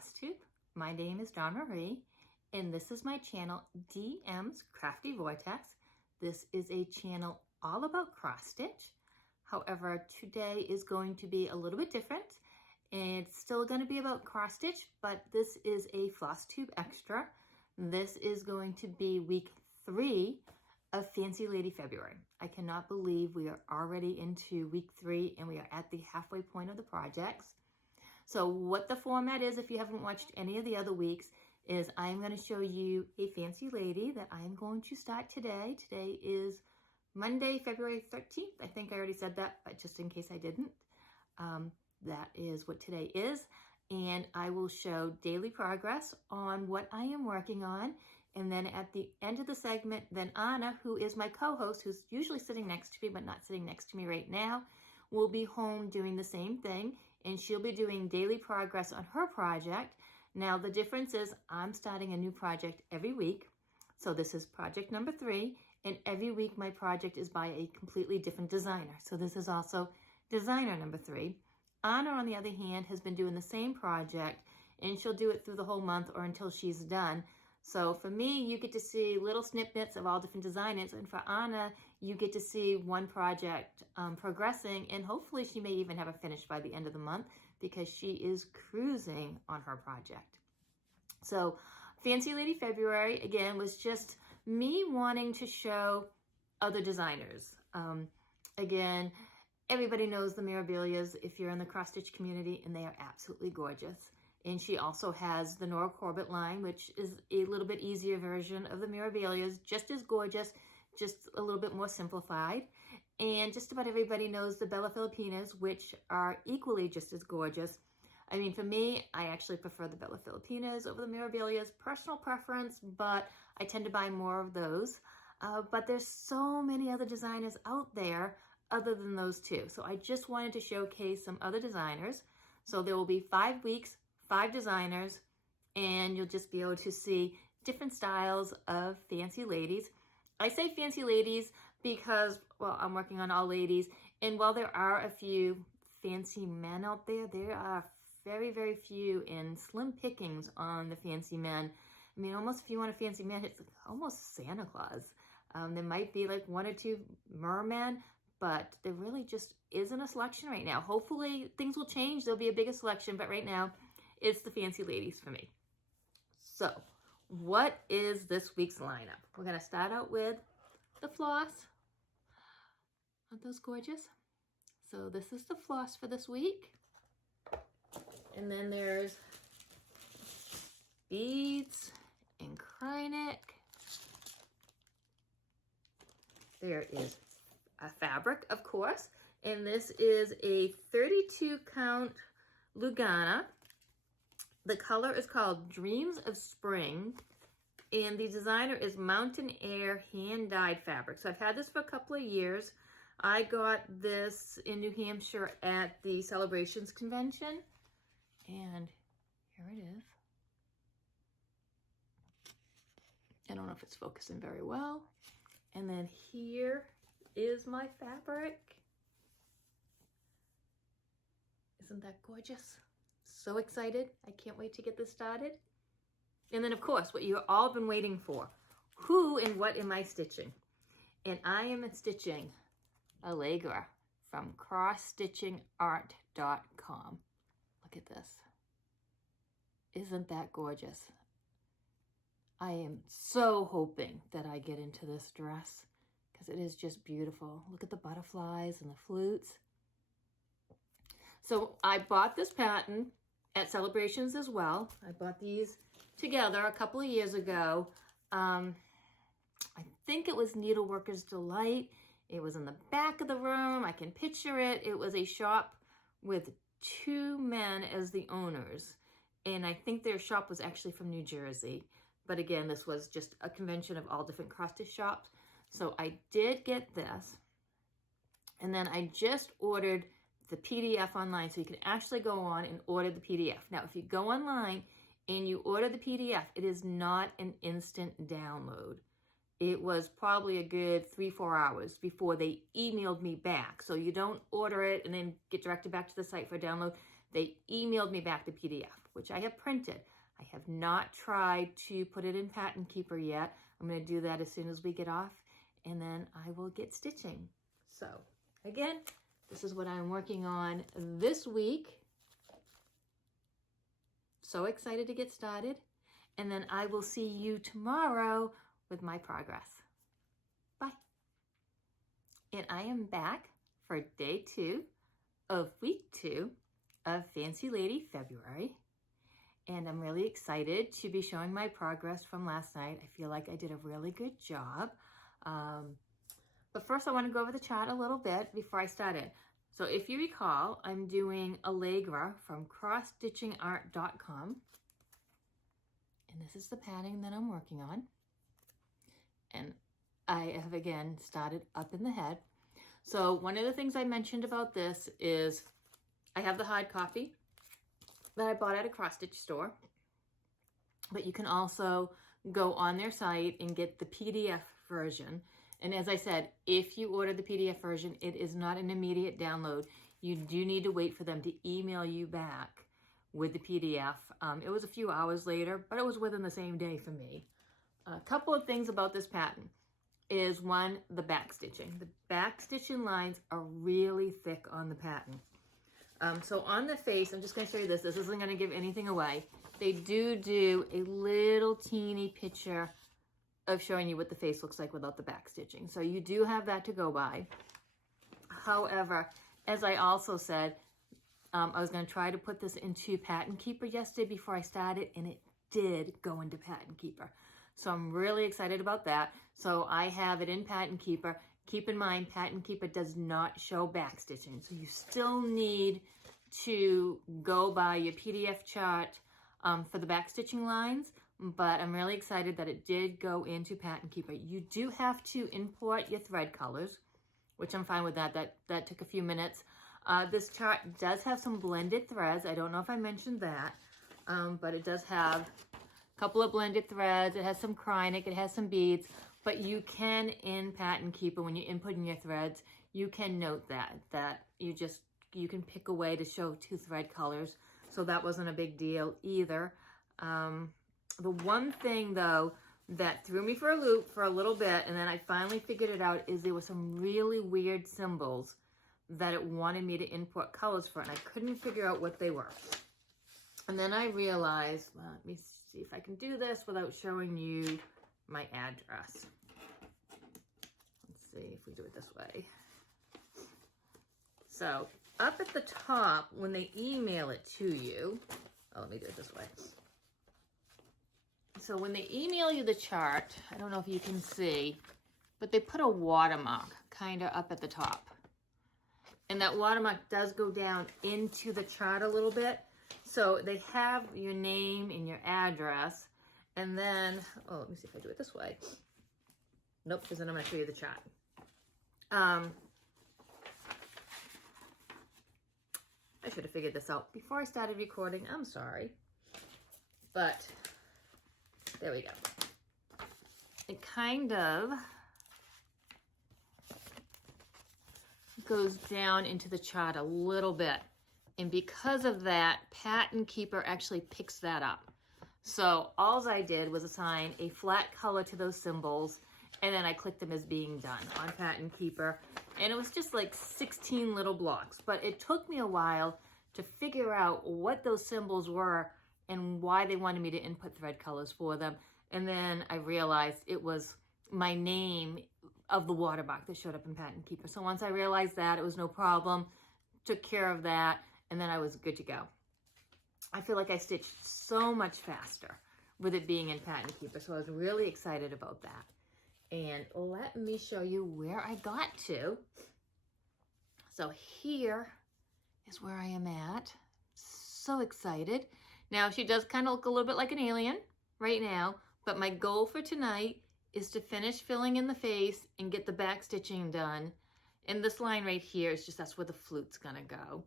Flosstube. My name is Dawn Marie, and this is my channel, DM's Crafty Vortex. This is a channel all about cross stitch. However, today is going to be a little bit different. It's still going to be about cross stitch, but this is a Flosstube extra. This is going to be week 3 of Fancy Lady February. I cannot believe we are already into week 3 and we are at the halfway point of the projects. So what the format is, if you haven't watched any of the other weeks, is I'm going to show you a fancy lady that I'm going to start today. Today is Monday, February 13th. I think I already said that, but just in case I didn't, that is what today is. And I will show daily progress on what I am working on. And then at the end of the segment, then Anna, who is my co-host, who's usually sitting next to me, but not sitting next to me right now, will be home doing the same thing. And she'll be doing daily progress on her project. Now, the difference is I'm starting a new project every week. So this is project number 3. And every week my project is by a completely different designer. So this is also designer number 3. Anna, on the other hand, has been doing the same project, and she'll do it through the whole month or until she's done. So for me, you get to see little snippets of all different designers, and for Anna, you get to see one project progressing, and hopefully she may even have it finished by the end of the month because she is cruising on her project. So Fancy Lady February, again, was just me wanting to show other designers. Again, everybody knows the Mirabilias if you're in the cross-stitch community, and they are absolutely gorgeous. And she also has the Nora Corbett line, which is a little bit easier version of the Mirabilias, just as gorgeous, just a little bit more simplified. And just about everybody knows the Bella Filipinas, which are equally just as gorgeous. I mean, for me, I actually prefer the Bella Filipinas over the Mirabilias, personal preference, but I tend to buy more of those. But there's so many other designers out there other than those two. So I just wanted to showcase some other designers. So there will be 5 weeks, 5 designers, and you'll just be able to see different styles of fancy ladies. I say fancy ladies because, well, I'm working on all ladies, and while there are a few fancy men out there, there are very, very few and slim pickings on the fancy men. I mean, almost if you want a fancy man, it's almost Santa Claus. There might be like 1 or 2 mermen, but there really just isn't a selection right now. Hopefully things will change. There'll be a bigger selection, but right now it's the fancy ladies for me. So what is this week's lineup? We're gonna start out with the floss. Aren't those gorgeous? So this is the floss for this week. And then there's beads and Krynic. There is a fabric, of course, and this is a 32 count Lugana. The color is called Dreams of Spring, and the designer is Mountain Air hand-dyed fabric. So I've had this for a couple of years. I got this in New Hampshire at the Celebrations Convention, and here it is. I don't know if it's focusing very well. And then here is my fabric. Isn't that gorgeous? So excited. I can't wait to get this started. And then, of course, what you've all been waiting for. Who and what am I stitching? And I am stitching Allegra from crossstitchingart.com. Look at this. Isn't that gorgeous? I am so hoping that I get into this dress because it is just beautiful. Look at the butterflies and the flutes. So I bought this pattern at Celebrations as well. I bought these together a couple of years ago. I think it was Needleworker's Delight. It was in the back of the room. I can picture it. It was a shop with 2 men as the owners. And I think their shop was actually from New Jersey. But again, this was just a convention of all different cross-stitch shops. So I did get this. And then I just ordered the PDF online, so you can actually go on and order the PDF. Now, if you go online and you order the PDF, it is not an instant download. It was probably a good 3-4 hours before they emailed me back. So you don't order it and then get directed back to the site for a download. They emailed me back the PDF. which I have printed. I have not tried to put it in Pattern Keeper yet. I'm going to do that as soon as we get off, and then I will get stitching. So again, this is what I'm working on this week. So excited to get started. And then I will see you tomorrow with my progress. Bye. And I am back for day 2 of week 2 of Fancy Lady February. And I'm really excited to be showing my progress from last night. I feel like I did a really good job. But first I want to go over the chart a little bit before I start it. So if you recall, I'm doing Allegra from crossstitchingart.com. And this is the pattern that I'm working on. And I have again started up in the head. So one of the things I mentioned about this is I have the hard copy that I bought at a cross stitch store, but you can also go on their site and get the PDF version. And as I said, if you order the PDF version, it is not an immediate download. You do need to wait for them to email you back with the PDF. It was a few hours later, but it was within the same day for me. A couple of things about this pattern is, one, the back stitching. The back stitching lines are really thick on the pattern. So on the face, I'm just going to show you this. This isn't going to give anything away. They do a little teeny picture of showing you what the face looks like without the back stitching. So you do have that to go by. However, as I also said, I was going to try to put this into Pattern Keeper yesterday before I started, and it did go into Pattern Keeper. So I'm really excited about that. So I have it in Pattern Keeper. Keep in mind, Pattern Keeper does not show back stitching. So you still need to go by your PDF chart for the back stitching lines. But I'm really excited that it did go into Pattern Keeper. You do have to import your thread colors, which I'm fine with that. That took a few minutes. This chart does have some blended threads. I don't know if I mentioned that, but it does have a couple of blended threads. It has some Krynic, it has some beads, but you can, in Pattern Keeper, when you're inputting your threads, you can note that you can pick a way to show 2 thread colors. So that wasn't a big deal either. The one thing though that threw me for a loop for a little bit, and then I finally figured it out, is there were some really weird symbols that it wanted me to import colors for, and I couldn't figure out what they were. And then I realized, well, let me see if I can do this without showing you my address. Let's see if we do it this way. So up at the top, when they email it to you, let me do it this way. So when they email you the chart, I don't know if you can see, but they put a watermark kind of up at the top. And that watermark does go down into the chart a little bit. So they have your name and your address. And then, let me see if I do it this way. Nope, because then I'm going to show you the chart. I should have figured this out before I started recording. I'm sorry. But there we go. It kind of goes down into the chart a little bit. And because of that, Pattern Keeper actually picks that up. So all I did was assign a flat color to those symbols, and then I clicked them as being done on Pattern Keeper. And it was just like 16 little blocks. But it took me a while to figure out what those symbols were and why they wanted me to input thread colors for them. And then I realized it was my name of the watermark that showed up in Pattern Keeper. So once I realized that, it was no problem, took care of that, and then I was good to go. I feel like I stitched so much faster with it being in Pattern Keeper, so I was really excited about that. And let me show you where I got to. So here is where I am at. So excited. Now, she does kind of look a little bit like an alien right now, but my goal for tonight is to finish filling in the face and get the back stitching done. And this line right here is just, that's where the flute's gonna go.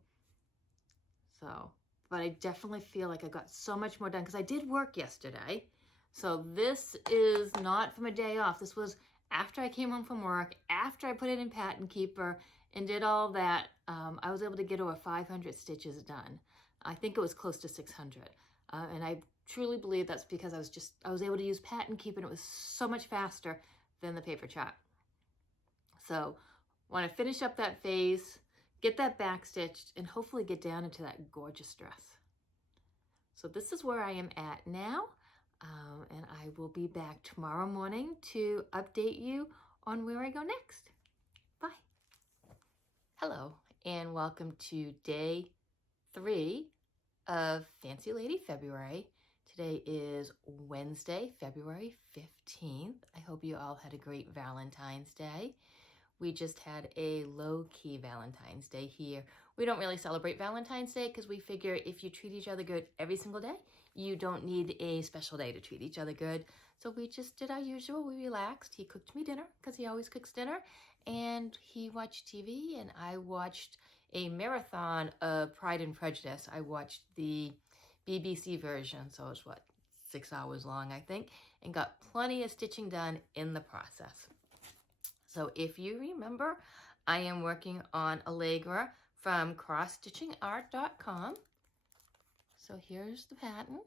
So, but I definitely feel like I got so much more done because I did work yesterday. So this is not from a day off. This was after I came home from work, after I put it in Pattern Keeper and did all that. I was able to get over 500 stitches done. I think it was close to 600. And I truly believe that's because I was able to use Pattern Keep, and it was so much faster than the paper chart. So want to finish up that face, get that back stitched, and hopefully get down into that gorgeous dress. So this is where I am at now, and I will be back tomorrow morning to update you on where I go next. Bye. Hello, and welcome to day 3 of Fancy Lady February. Today is Wednesday, February 15th. I hope you all had a great Valentine's Day. We just had a low-key Valentine's Day here. We don't really celebrate Valentine's Day because we figure if you treat each other good every single day, you don't need a special day to treat each other good. So we just did our usual. We relaxed. He cooked me dinner because he always cooks dinner. And he watched TV, and I watched a marathon of Pride and Prejudice. I watched the BBC version, so it was, 6 hours long, I think, and got plenty of stitching done in the process. So if you remember, I am working on Allegra from crossstitchingart.com. So here's the pattern.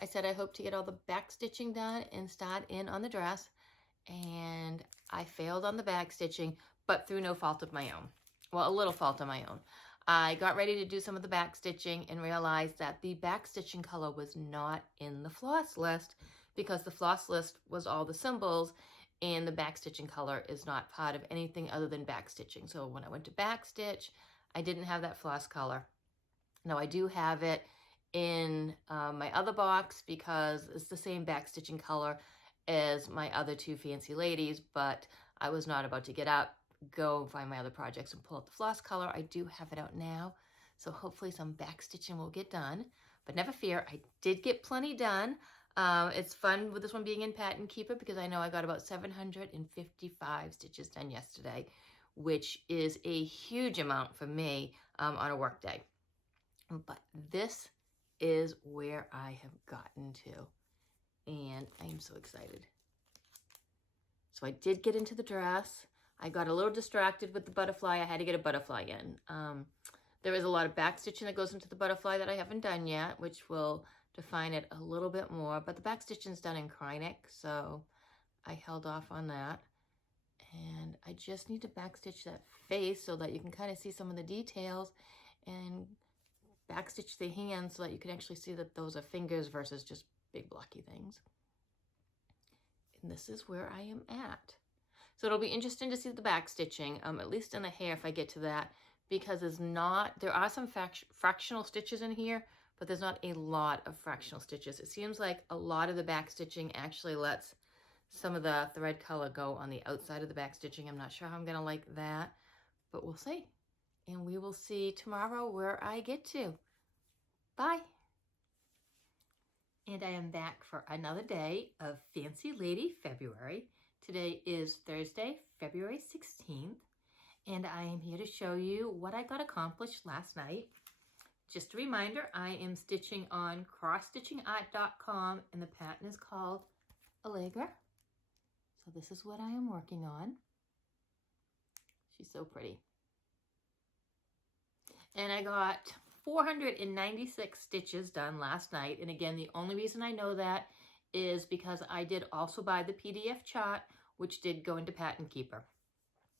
I said I hope to get all the back stitching done and start in on the dress, and I failed on the back stitching, but through no fault of my own. Well, a little fault of my own. I got ready to do some of the back stitching and realized that the back stitching color was not in the floss list because the floss list was all the symbols, and the back stitching color is not part of anything other than back stitching. So when I went to back stitch, I didn't have that floss color. Now I do have it in my other box because it's the same back stitching color as my other 2 Fancy Ladies, but I was not about to get up, go find my other projects and pull out the floss color. I do have it out now, so hopefully some back stitching will get done, but never fear, I did get plenty done. It's fun with this one being in Pattern Keeper because I know I got about 755 stitches done yesterday, which is a huge amount for me on a work day. But this is where I have gotten to, and I am so excited. So I did get into the dress. I got a little distracted with the butterfly. I had to get a butterfly in. There is a lot of back stitching that goes into the butterfly that I haven't done yet, which will define it a little bit more, but the back stitching is done in Krynic, so I held off on that. And I just need to back stitch that face so that you can kind of see some of the details, and back stitch the hands so that you can actually see that those are fingers versus just big blocky things. And this is where I am at. So it'll be interesting to see the back stitching, at least in the hair if I get to that, because there are some fractional stitches in here, but there's not a lot of fractional stitches. It seems like a lot of the back stitching actually lets some of the thread color go on the outside of the back stitching. I'm not sure how I'm gonna like that, but we'll see. And we will see tomorrow where I get to. Bye. And I am back for another day of Fancy Lady February. Today is Thursday, February 16th, and I am here to show you what I got accomplished last night. Just a reminder, I am stitching on crossstitchingart.com, and the pattern is called Allegra. So this is what I am working on. She's so pretty. And I got 496 stitches done last night. And again, the only reason I know that is because I did also buy the PDF chart, which did go into Pattern Keeper.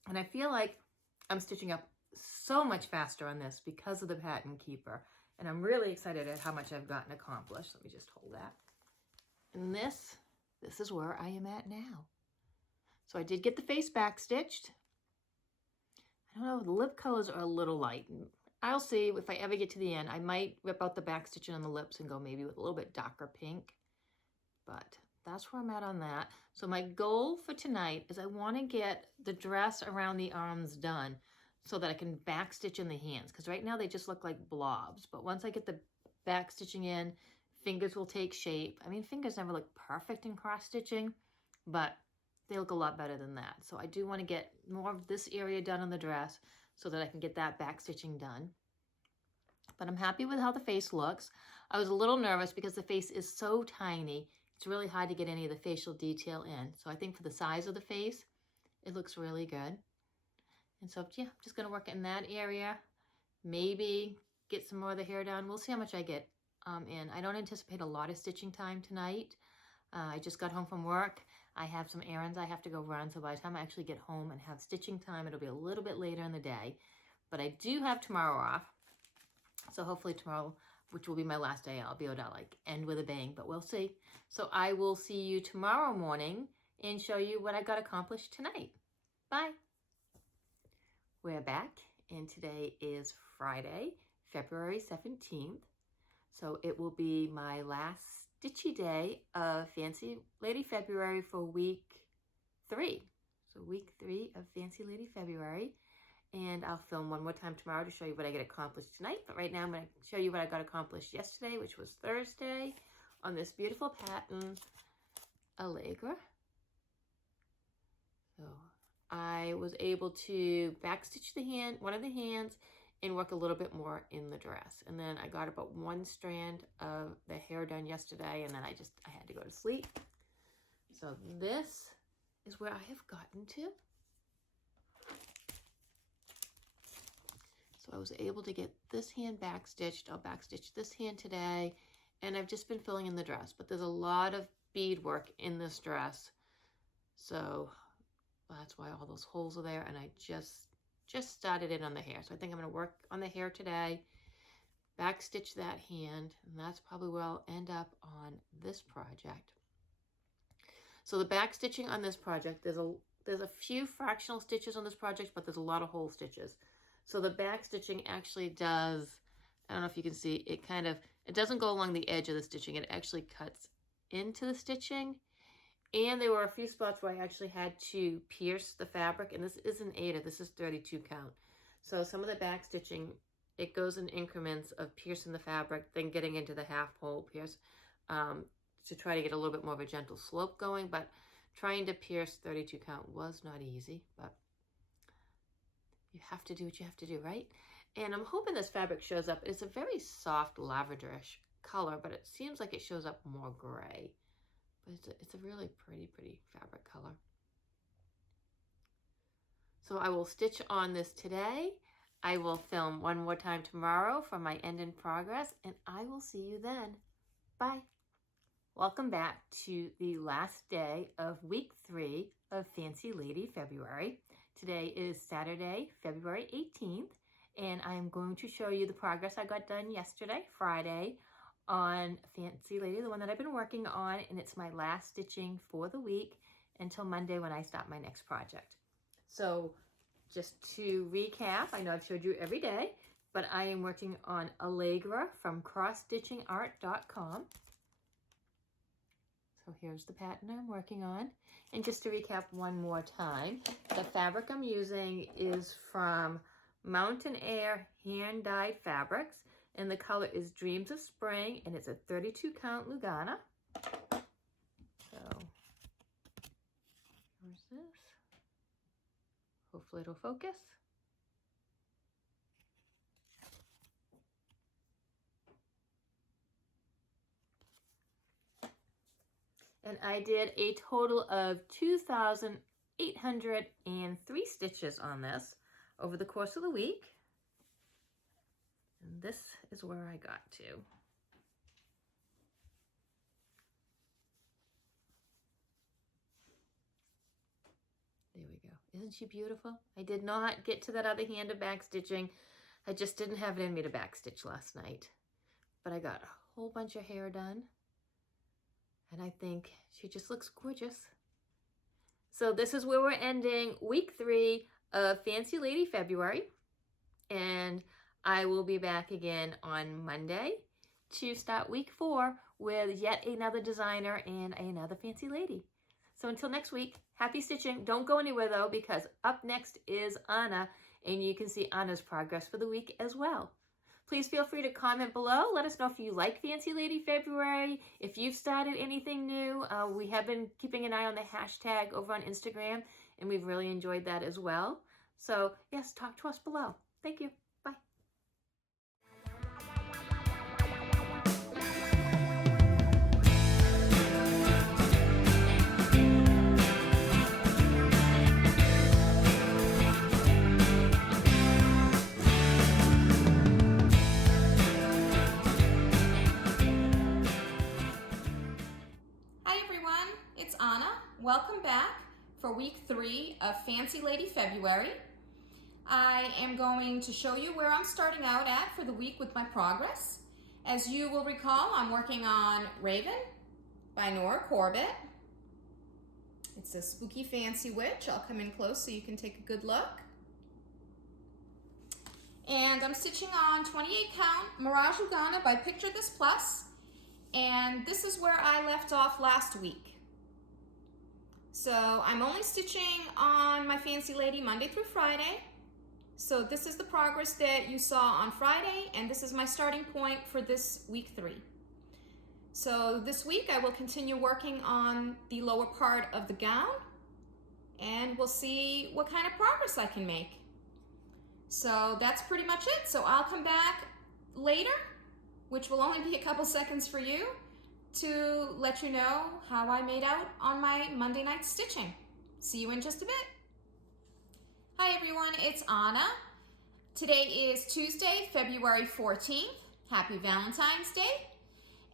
And I feel like I'm stitching up so much faster on this because of the Pattern Keeper. And I'm really excited at how much I've gotten accomplished. Let me just hold that. And this is where I am at now. So I did get the face back stitched. I don't know, the lip colors are a little light. I'll see if I ever get to the end. I might rip out the back stitching on the lips and go maybe with a little bit darker pink. But that's where I'm at on that. So my goal for tonight is I want to get the dress around the arms done so that I can back stitch in the hands. Because right now they just look like blobs. But once I get the back stitching in, fingers will take shape. I mean, fingers never look perfect in cross stitching, but they look a lot better than that. So I do want to get more of this area done on the dress so that I can get that back stitching done. But I'm happy with how the face looks. I was a little nervous because the face is so tiny. It's really hard to get any of the facial detail in. So I think for the size of the face, it looks really good. And so, yeah, I'm just going to work in that area. Maybe get some more of the hair done. We'll see how much I get And I don't anticipate a lot of stitching time tonight. I just got home from work. I have some errands I have to go run, so by the time I actually get home and have stitching time, it'll be a little bit later in the day. But I do have tomorrow off, so hopefully tomorrow, which will be my last day, I'll be able to like end with a bang, but we'll see. So I will see you tomorrow morning and show you what I got accomplished tonight. Bye. We're back, and today is Friday, February 17th. So it will be my last stitchy day of Fancy Lady February for week 3. So week 3 of Fancy Lady February. And I'll film one more time tomorrow to show you what I get accomplished tonight. But right now I'm going to show you what I got accomplished yesterday, which was Thursday, on this beautiful pattern, Allegra. So I was able to backstitch the hand, one of the hands, and work a little bit more in the dress. And then I got about 1 strand of the hair done yesterday, and then I had to go to sleep. So this is where I have gotten to. So I was able to get this hand backstitched. I'll backstitch this hand today, and I've just been filling in the dress, but there's a lot of bead work in this dress. So that's why all those holes are there, and I just started it on the hair. So I think I'm going to work on the hair today, backstitch that hand, and that's probably where I'll end up on this project. So the backstitching on this project, there's a few fractional stitches on this project, but there's a lot of hole stitches. So the backstitching actually does, I don't know if you can see, it doesn't go along the edge of the stitching. It actually cuts into the stitching. And there were a few spots where I actually had to pierce the fabric, and this isn't 8, this is 32 count. So some of the back stitching, it goes in increments of piercing the fabric, then getting into the half hole pierce to try to get a little bit more of a gentle slope going, but trying to pierce 32 count was not easy, but you have to do what you have to do, right? And I'm hoping this fabric shows up. It's a very soft lavenderish color, but it seems like it shows up more gray. But it's a really pretty fabric color. So I will stitch on this today. I will film one more time tomorrow for my end in progress, and I will see you then. Bye. Welcome back to the last day of week 3 of Fancy Lady February. Today is Saturday, February 18th, and I am going to show you the progress I got done yesterday, Friday, on Fancy Lady, the one that I've been working on, and it's my last stitching for the week until Monday when I start my next project. So just to recap, I know I've showed you every day, but I am working on Allegra from crossstitchingart.com. So here's the pattern I'm working on. And just to recap one more time, the fabric I'm using is from Mountain Air hand dyed fabrics. And the color is Dreams of Spring, and it's a 32 count Lugana. So, here's this. Hopefully it'll focus. And I did a total of 2,803 stitches on this over the course of the week. And this is where I got to. There we go. Isn't she beautiful? I did not get to that other hand of back stitching. I just didn't have it in me to back stitch last night. But I got a whole bunch of hair done. And I think she just looks gorgeous. So this is where we're ending week 3 of Fancy Lady February. And I will be back again on Monday to start week 4 with yet another designer and another fancy lady. So until next week, happy stitching. Don't go anywhere though, because up next is Anna, and you can see Anna's progress for the week as well. Please feel free to comment below. Let us know if you like Fancy Lady February, if you've started anything new. We have been keeping an eye on the hashtag over on Instagram, and we've really enjoyed that as well. So yes, talk to us below. Thank you. welcome back for week 3 of Fancy Lady February. I am going to show you where I'm starting out at for the week with my progress. As you will recall, I'm working on Raven by Nora Corbett. It's a spooky fancy witch. I'll come in close so you can take a good look. And I'm stitching on 28 count Mirage Ugana by Picture This Plus. And this is where I left off last week. So I'm only stitching on my Fancy Lady Monday through Friday. So this is the progress that you saw on Friday, and this is my starting point for this week 3. So this week I will continue working on the lower part of the gown, and we'll see what kind of progress I can make. So that's pretty much it. So I'll come back later, which will only be a couple seconds for you, to let you know how I made out on my Monday night stitching. See you in just a bit. Hi everyone, it's Anna. Today is Tuesday, February 14th. Happy Valentine's Day.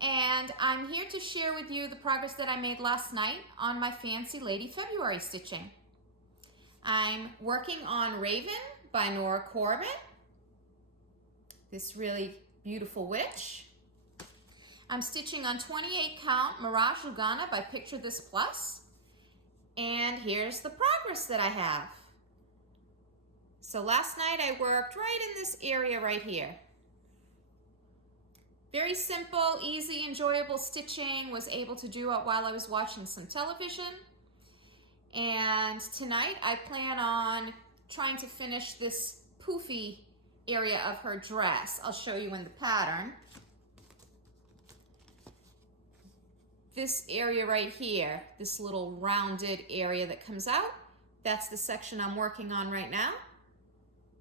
And I'm here to share with you the progress that I made last night on my Fancy Lady February stitching. I'm working on Raven by Nora Corbett, this really beautiful witch. I'm stitching on 28 count Mirage Ugana by Picture This Plus. And here's the progress that I have. So last night I worked right in this area right here. Very simple, easy, enjoyable stitching. Was able to do it while I was watching some television. And tonight I plan on trying to finish this poofy area of her dress. I'll show you in the pattern. This area right here, this little rounded area that comes out, that's the section I'm working on right now.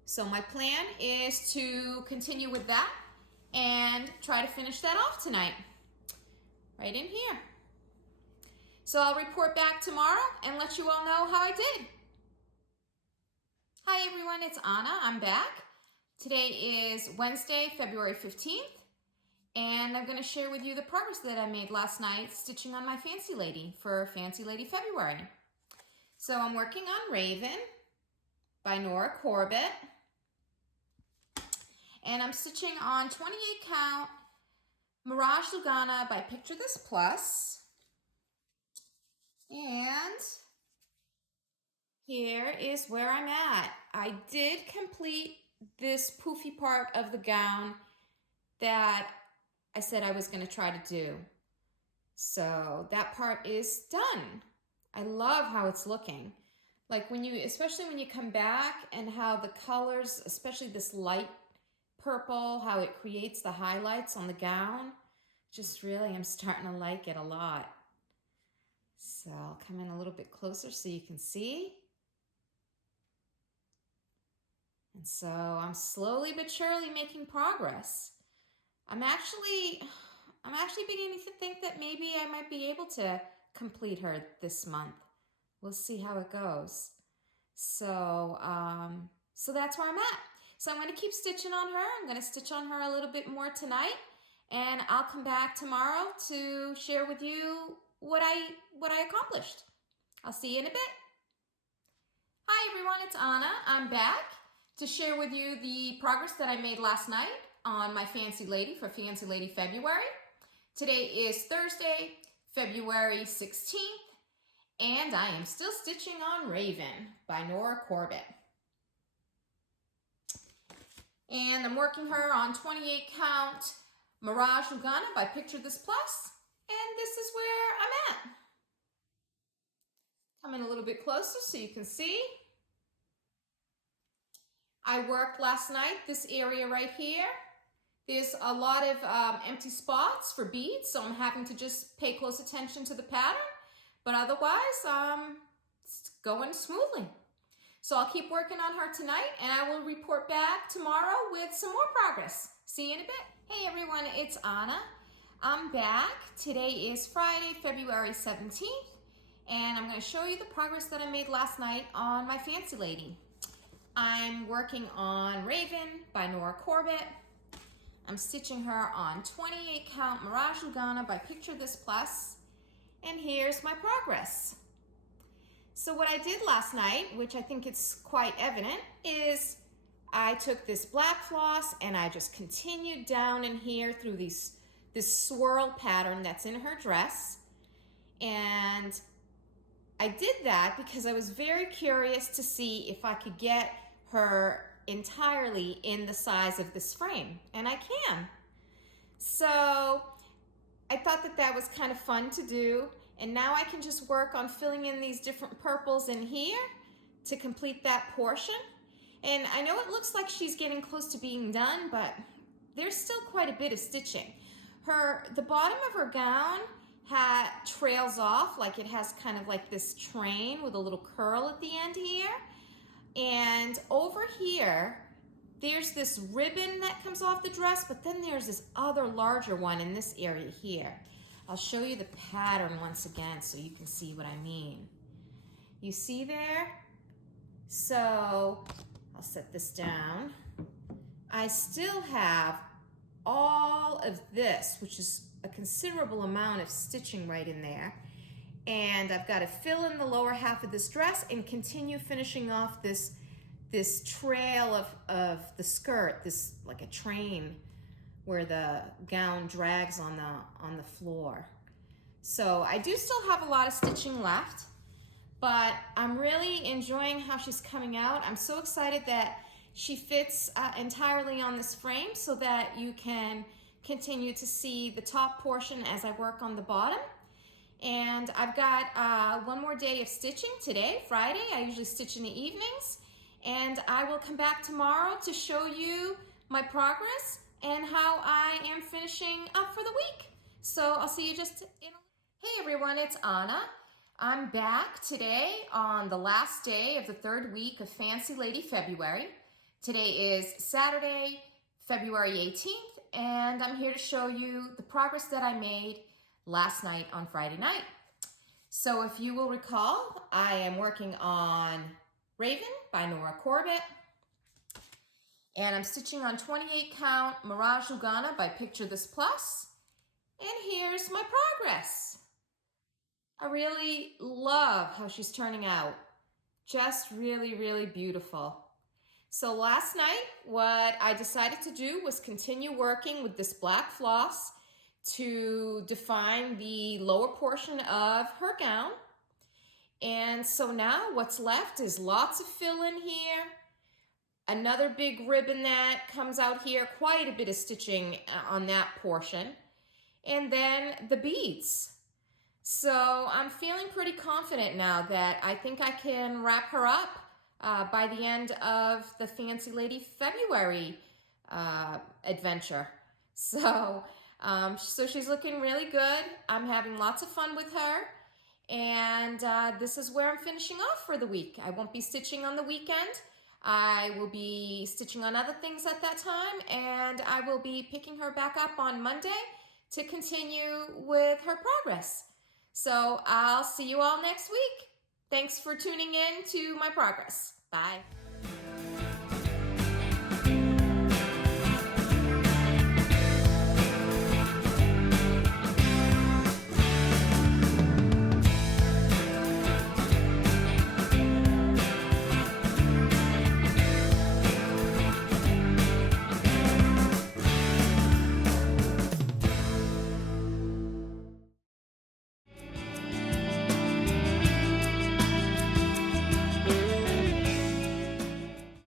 So my plan is to continue with that and try to finish that off tonight, right in here. So I'll report back tomorrow and let you all know how I did. Hi everyone, it's Anna. I'm back. Today is Wednesday, February 15th, and I'm going to share with you the progress that I made last night stitching on my Fancy Lady for Fancy Lady February. So I'm working on Raven by Nora Corbett, and I'm stitching on 28 count Mirage Ugana by Picture This Plus. And here is where I'm at. I did complete this poofy part of the gown that I said I was going to try to do. So that part is done. I love how it's looking. Like especially when you come back and how the colors, especially this light purple, how it creates the highlights on the gown. Just really, I'm starting to like it a lot. So I'll come in a little bit closer so you can see. And so I'm slowly but surely making progress. I'm actually beginning to think that maybe I might be able to complete her this month. We'll see how it goes. So, so that's where I'm at. So I'm going to keep stitching on her. I'm going to stitch on her a little bit more tonight, and I'll come back tomorrow to share with you what I accomplished. I'll see you in a bit. Hi everyone, it's Anna. I'm back to share with you the progress that I made last night on my Fancy Lady for Fancy Lady February. Today is Thursday, February 16th, and I am still stitching on Raven by Nora Corbett. And I'm working her on 28 count Mirage Ugana by Picture This Plus, and this is where I'm at. Come in a little bit closer so you can see. I worked last night this area right here. There's a lot of empty spots for beads, so I'm having to just pay close attention to the pattern, but otherwise it's going smoothly. So I'll keep working on her tonight, and I will report back tomorrow with some more progress. See you in a bit. Hey everyone, it's Anna. I'm back. Today is Friday, February 17th, and I'm going to show you the progress that I made last night on my Fancy Lady. I'm working on Raven by Nora Corbett. I'm stitching her on 28 count Mirage Ugana by Picture This Plus, and here's my progress. So what I did last night, which I think it's quite evident, is I took this black floss and I just continued down in here through this swirl pattern that's in her dress. And I did that because I was very curious to see if I could get her entirely in the size of this frame, and I can. So I thought that that was kind of fun to do, and now I can just work on filling in these different purples in here to complete that portion. And I know it looks like she's getting close to being done, but there's still quite a bit of stitching. The bottom of her gown trails off, like it has kind of like this train with a little curl at the end here. And over here, there's this ribbon that comes off the dress, but then there's this other larger one in this area here. I'll show you the pattern once again so you can see what I mean. You see there? So I'll set this down. I still have all of this, which is a considerable amount of stitching right in there. And I've got to fill in the lower half of this dress and continue finishing off this trail of the skirt, this like a train where the gown drags on the floor. So I do still have a lot of stitching left, but I'm really enjoying how she's coming out. I'm so excited that she fits entirely on this frame so that you can continue to see the top portion as I work on the bottom. And I've got one more day of stitching today, Friday. I usually stitch in the evenings. And I will come back tomorrow to show you my progress and how I am finishing up for the week. So I'll see you just in a... Hey everyone, it's Anna. I'm back today on the last day of the third week of Fancy Lady February. Today is Saturday, February 18th, and I'm here to show you the progress that I made last night on Friday night. So if you will recall, I am working on Raven by Nora Corbett, and I'm stitching on 28 count Mirage Lugana by Picture This Plus, and here's my progress. I really love how she's turning out. Just really, really beautiful. So last night, what I decided to do was continue working with this black floss to define the lower portion of her gown. And so now what's left is lots of fill in here, another big ribbon that comes out here, quite a bit of stitching on that portion, and then the beads. So I'm feeling pretty confident now that I think I can wrap her up by the end of the Fancy Lady February adventure. So she's looking really good. I'm having lots of fun with her. And this is where I'm finishing off for the week. I won't be stitching on the weekend. I will be stitching on other things at that time, and I will be picking her back up on Monday to continue with her progress. So I'll see you all next week. Thanks for tuning in to my progress. Bye.